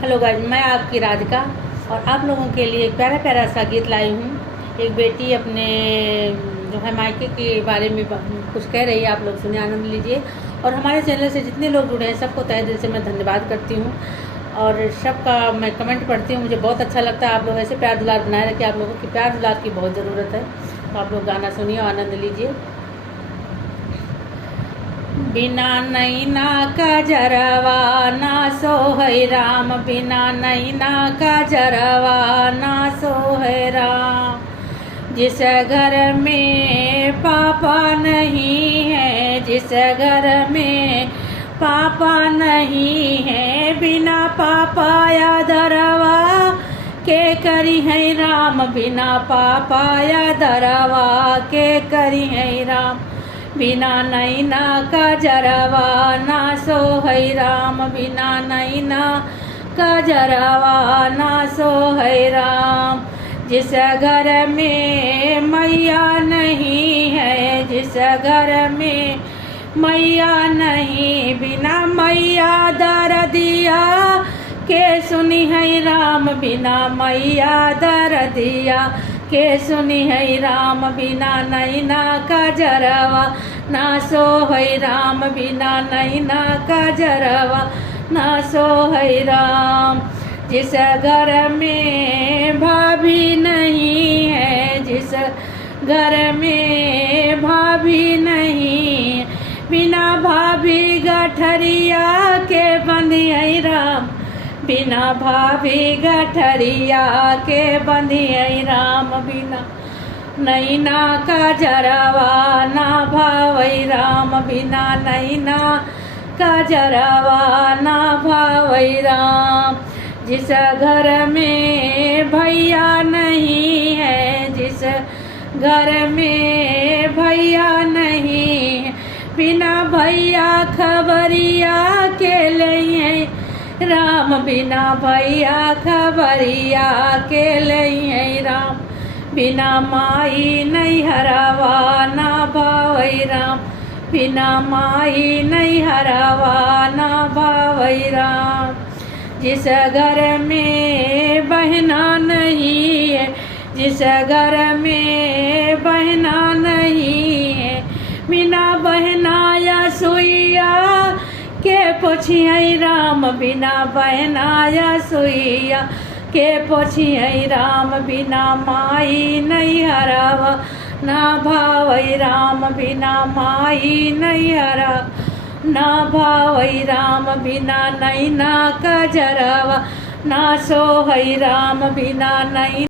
Hello guys, मैं आपकी राधिका और आप लोगों के लिए एक प्यारा प्यारा सा गीत लाई हूँ। एक बेटी अपने जो है मायके के बारे में कुछ कह रही है, आप लोग सुने, आनंद लीजिए। और हमारे चैनल से जितने लोग जुड़े हैं सबको तहे दिल से मैं धन्यवाद करती हूँ और सबका मैं कमेंट पढ़ती हूँ। मुझे बहुत अच्छा लगता है। आप लोग ऐसे प्यार दुलार बनाए रखिए। आप लोगों की प्यार दुलार की बहुत ज़रूरत है। तो आप लोग गाना सुनिए और आनंद लीजिए। बिना नैना का जरवा ना सोहै राम, बिना नैना का जरवा ना सोहै राम। जिस घर में पापा नहीं है, जिस घर में पापा नहीं है, बिना पापा या दरवा के करी है राम, बिना पापा या दरवा के करी है राम। बिना नैना का जरवा ना सोहै राम, बिना नैना का जरवा ना सोहै राम। जिस घर में मैया नहीं है, जिस घर में मैया नहीं, बिना मैया दर्दिया के सुनी है राम, बिना मैया दर्दिया के सुनी है राम। बिना नैना का जरवा ना सोहै राम, बिना नैना का जरवा ना सोहै राम। जिस घर में भाभी नहीं है, जिस घर में भाभी नहीं, बिना भाभी गठरिया के बंधी है राम, बिना भाभी गठरिया के बंधी है राम। बिना नैना का जरवा ना भावै राम, बिना नैना का जरवा ना भावै राम। जिस घर में भैया नहीं है, जिस घर में भैया नहीं, बिना भैया खबरिया के लिए राम, बिना भैया खबरिया के लिए राम। बिना माई नहीं हरावा ना भावै राम, बिना माई नहीं हरावा ना भावै राम। जिस घर में बहना नहीं है, जिस घर में बहना नहीं है, बिना बहना या सुइया के पोछिए राम, बिना बहना या सुइया के पोछिए राम। बिना माई नहीं हरावा ना भावै राम, बिना माई नहीं हरा ना भावै राम। बिना नैना का जरवा ना सोहै राम, बिना नैना